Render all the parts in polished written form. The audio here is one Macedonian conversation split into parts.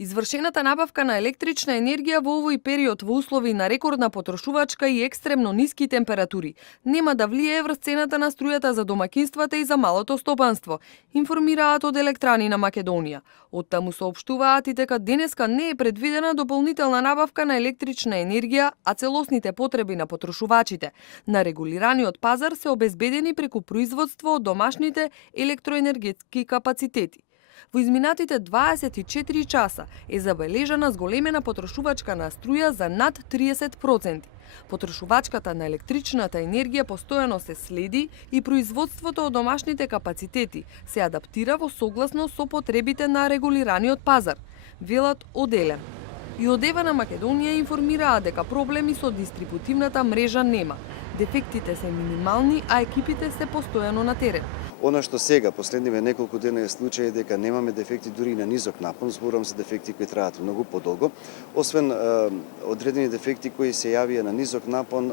Извршената набавка на електрична енергија во овој период во услови на рекордна потрошувачка и екстремно ниски температури нема да влијае врз цената на струјата за домакинствата и за малото стопанство, информираат од Електрани на Македонија. Оттаму соопштуваат и дека денеска не е предвидена дополнителна набавка на електрична енергија, а целосните потреби на потрошувачите на регулираниот пазар се обезбедени преку производство од домашните електроенергетски капацитети. Во изминатите 24 часа е забележана зголемена потрошувачка на струја за над 30%. Потрошувачката на електричната енергија постојано се следи и производството од домашните капацитети се адаптира во согласно со потребите на регулираниот пазар, велат од Елем. И од ЕВА на Македонија информираат дека проблеми со дистрибутивната мрежа нема. Дефектите се минимални, а екипите се постојано на терен. Она што сега, последниве неколку дена е случај дека немаме дефекти дури и на низок напон, зборувам за дефекти кои траат многу подолго, освен одредени дефекти кои се јавија на низок напон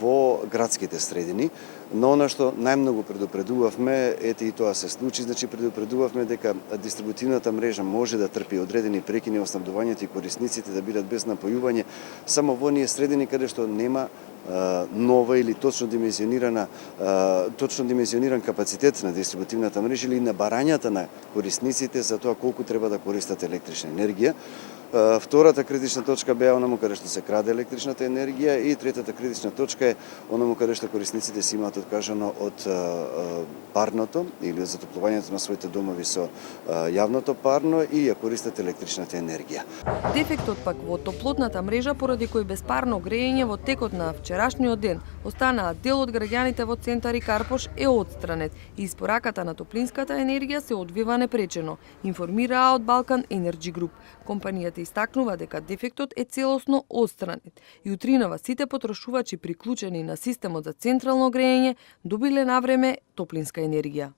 во градските средини, но она што најмногу предупредувавме, ете и тоа се случи, значи предупредувавме дека дистрибутивната мрежа може да трпи одредени прекини во снабдувањето и корисниците да бидат без напојување само во оние средини каде што нема нова или точно димензиониран капацитет на дистрибутивната мрежа или на барањата на корисниците за тоа колку треба да користат електрична енергија. Втората критична точка беа онаму каде што се краде електричната енергија и третата критична точка е онаму каде што корисниците си имаат откажано од парното или од затоплувањето на своите домови со јавното парно и ја користат електричната енергија. Дефектот пак во топлотната мрежа поради кој без парно грејење во текот на вчерашниот ден останаат дел од граѓаните во центар и Карпош е отстранет и испораката на топлинската енергија се одвива непречено, информираа од Балкан Енерджи Груп. Компанијата истакнува дека дефектот е целосно отстранет и утринава сите потрошувачи приклучени на системот за централно грејење добиле навреме топлинска енергија.